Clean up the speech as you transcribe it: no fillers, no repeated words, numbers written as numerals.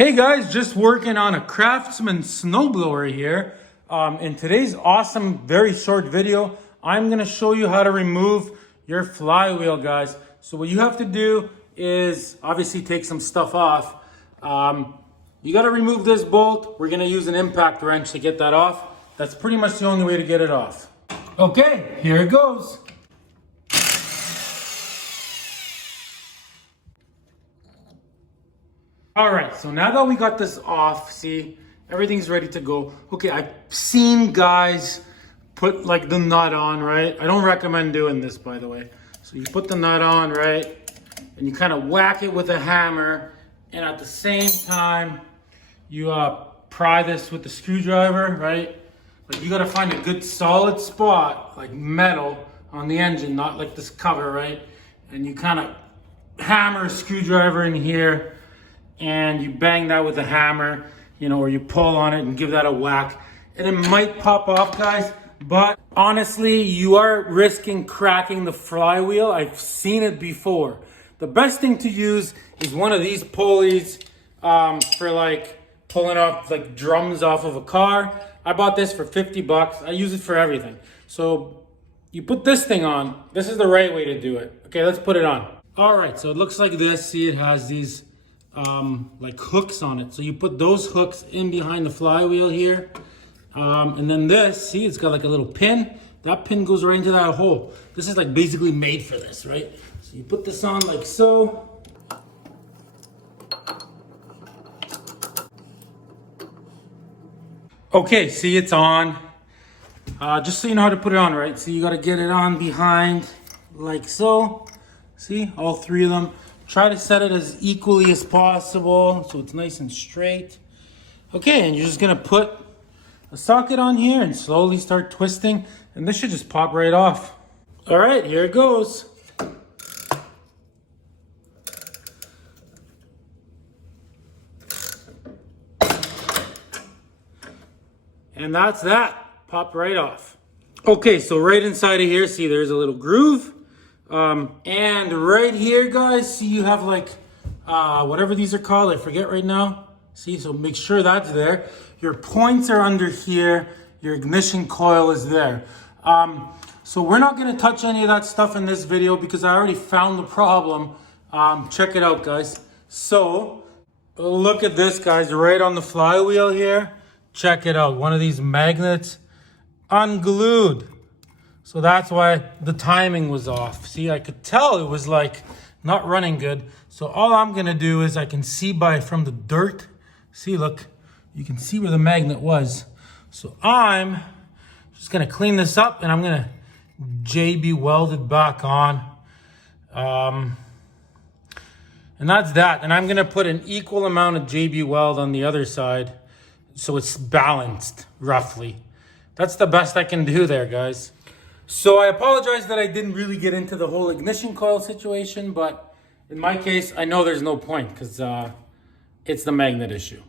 Hey guys, just working on a Craftsman Snowblower here. In today's awesome, very short video, I'm gonna show you how to remove your flywheel, guys. So what you have to do is obviously take some stuff off. You gotta remove this bolt. We're gonna use an impact wrench to get that off. That's pretty much the only way to get it off. Okay, here it goes. All right, so now that we got this off, see, everything's ready to go. Okay, I've seen guys put like the nut on, right? I don't recommend doing this, by the way. So you put the nut on, right? And you kind of whack it with a hammer. And at the same time, you pry this with the screwdriver, right? Like you gotta find a good solid spot, like metal on the engine, not like this cover, right? And you kind of hammer a screwdriver in here, and you bang that with a hammer, or you pull on it and give that a whack. And it might pop off, guys, but honestly, you are risking cracking the flywheel. I've seen it before. The best thing to use is one of these pulleys for like pulling off like drums off of a car. I bought this for 50 bucks. I use it for everything. So you put this thing on. This is the right way to do it. Okay, let's put it on. All right, so it looks like this. See, it has these like hooks on it. So you put those hooks in behind the flywheel here. And then this, see, it's got like a little pin. That pin goes right into that hole. This is like basically made for this, right? So you put this on like so. Okay, see, it's on. Just so you know how to put it on, right? So you got to get it on behind like so. See, all three of them. Try to set it as equally as possible so it's nice and straight. Okay, and you're just gonna put a socket on here and slowly start twisting, and this should just pop right off. All right, here it goes. And that's that, popped right off. Okay, so right inside of here, see there's a little groove. And right here, guys, see you have like, whatever these are called, I forget right now. See, so make sure that's there. Your points are under here. Your ignition coil is there. So we're not gonna touch any of that stuff in this video because I already found the problem. Check it out, guys. So look at this, guys, right on the flywheel here. Check it out, one of these magnets unglued. So that's why the timing was off. See, I could tell it was like not running good. So all I'm gonna do is I can see from the dirt. See, look, you can see where the magnet was. So I'm just gonna clean this up and I'm gonna JB weld it back on. And that's that. And I'm gonna put an equal amount of JB weld on the other side so it's balanced roughly. That's the best I can do there, guys. So I apologize that I didn't really get into the whole ignition coil situation, but in my case, I know there's no point because it's the magnet issue.